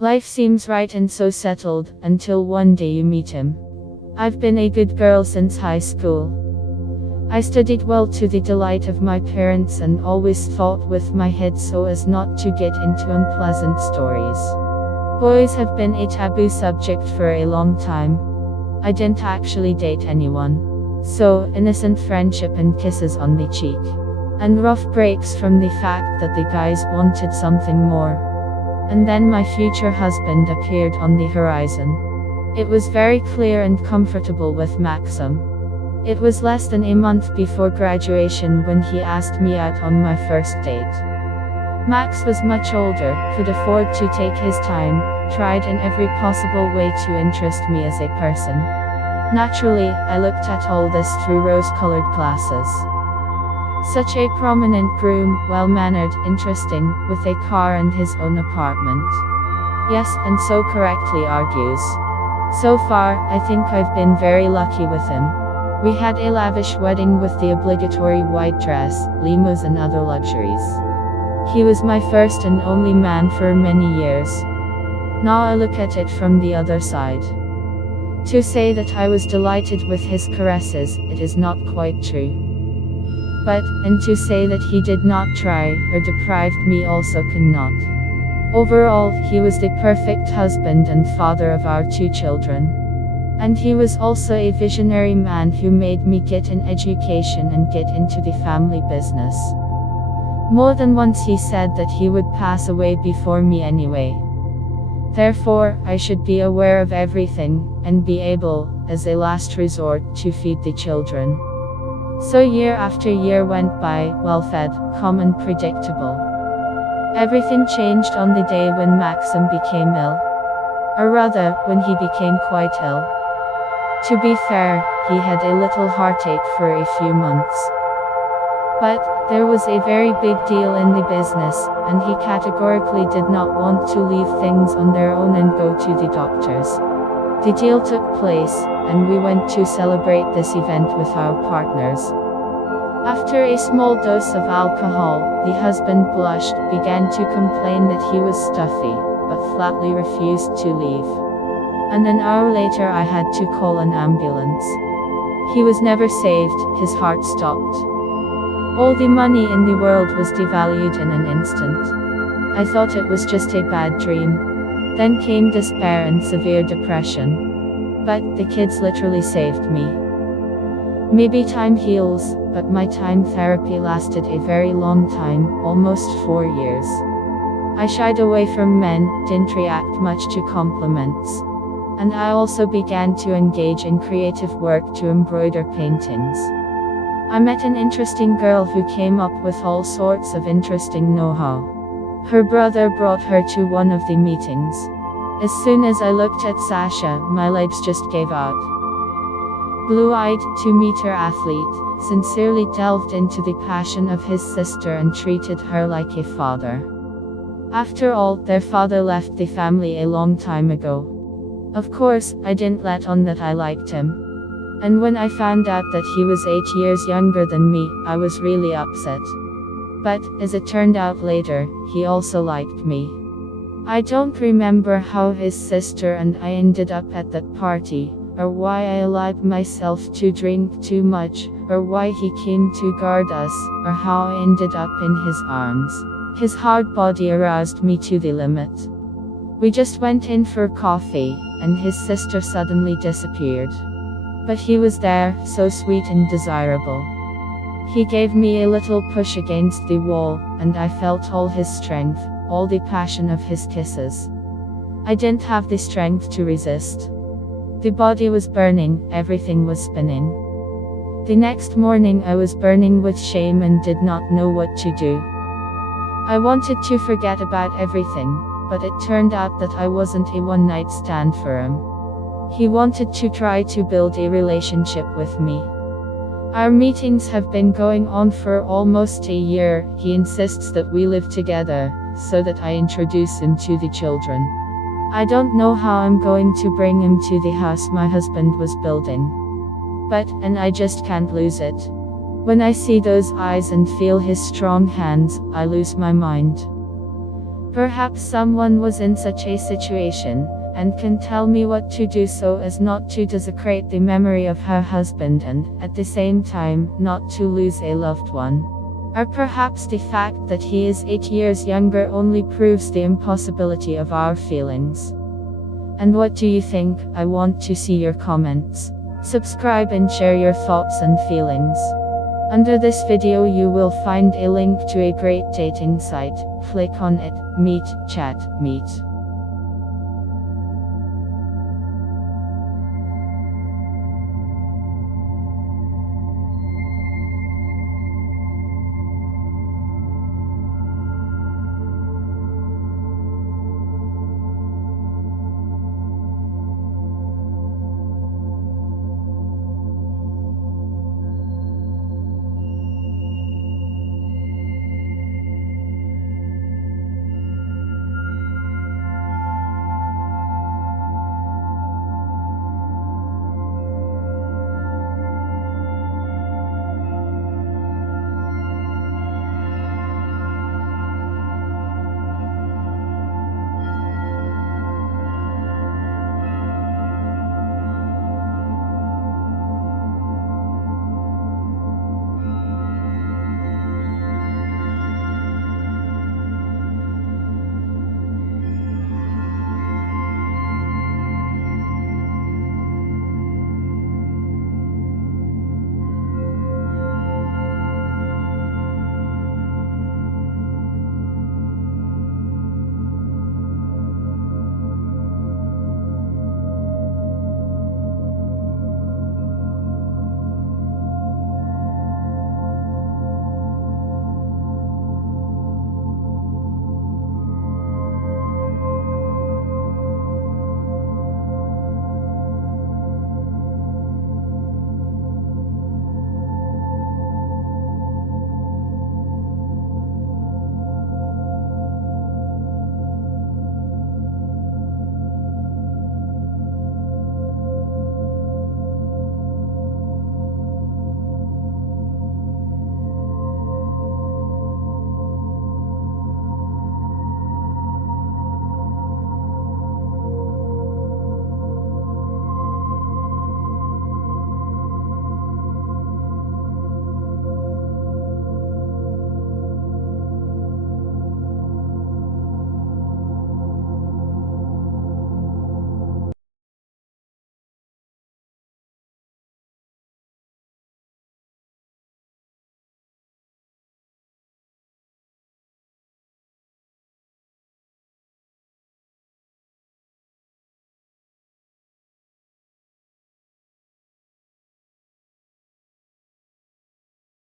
Life seems right and so settled, until one day you meet him. I've been a good girl since high school. I studied well to the delight of my parents and always thought with my head so as not to get into unpleasant stories. Boys have been a taboo subject for a long time. I didn't actually date anyone. So, innocent friendship and kisses on the cheek. And rough breaks from the fact that the guys wanted something more. And then my future husband appeared on the horizon. It was very clear and comfortable with Maxim. It was less than a month before graduation when he asked me out on my first date. Max was much older, could afford to take his time, tried in every possible way to interest me as a person. Naturally, I looked at all this through rose-colored glasses. Such a prominent groom, well-mannered, interesting, with a car and his own apartment. Yes, and so correctly argues. So far, I think I've been very lucky with him. We had a lavish wedding with the obligatory white dress, limos and other luxuries. He was my first and only man for many years. Now I look at it from the other side. To say that I was delighted with his caresses, it is not quite true. But, and to say that he did not try, or deprived me also cannot. Overall, he was the perfect husband and father of our 2 children. And he was also a visionary man who made me get an education and get into the family business. More than once he said that he would pass away before me anyway. Therefore, I should be aware of everything, and be able, as a last resort, to feed the children. So year after year went by, well-fed, calm and predictable. Everything changed on the day when Maxim became ill. Or rather, when he became quite ill. To be fair, he had a little heartache for a few months. But, there was a very big deal in the business, and he categorically did not want to leave things on their own and go to the doctors. The deal took place, and we went to celebrate this event with our partners. After a small dose of alcohol, the husband blushed, began to complain that he was stuffy, but flatly refused to leave. And an hour later I had to call an ambulance. He was never saved, his heart stopped. All the money in the world was devalued in an instant. I thought it was just a bad dream. Then came despair and severe depression. But the kids literally saved me. Maybe time heals, but my time therapy lasted a very long time, almost 4 years. I shied away from men, didn't react much to compliments. And I also began to engage in creative work to embroider paintings. I met an interesting girl who came up with all sorts of interesting know-how. Her brother brought her to one of the meetings. As soon as I looked at Sasha, my legs just gave out. Blue-eyed, 2-meter athlete, sincerely delved into the passion of his sister and treated her like a father. After all, their father left the family a long time ago. Of course, I didn't let on that I liked him. And when I found out that he was 8 years younger than me, I was really upset. But, as it turned out later, he also liked me. I don't remember how his sister and I ended up at that party, or why I allowed myself to drink too much, or why he came to guard us, or how I ended up in his arms. His hard body aroused me to the limit. We just went in for coffee, and his sister suddenly disappeared. But he was there, so sweet and desirable. He gave me a little push against the wall, and I felt all his strength, all the passion of his kisses. I didn't have the strength to resist. The body was burning, everything was spinning. The next morning I was burning with shame and did not know what to do. I wanted to forget about everything, but it turned out that I wasn't a one-night stand for him. He wanted to try to build a relationship with me. Our meetings have been going on for almost a year. He insists that we live together, so that I introduce him to the children. I don't know how I'm going to bring him to the house my husband was building. And I just can't lose it. When I see those eyes and feel his strong hands, I lose my mind. Perhaps someone was in such a situation, and can tell me what to do so as not to desecrate the memory of her husband and, at the same time, not to lose a loved one. Or perhaps the fact that he is 8 years younger only proves the impossibility of our feelings. And what do you think? I want to see your comments. Subscribe and share your thoughts and feelings. Under this video you will find a link to a great dating site. Click on it. Meet, chat, meet.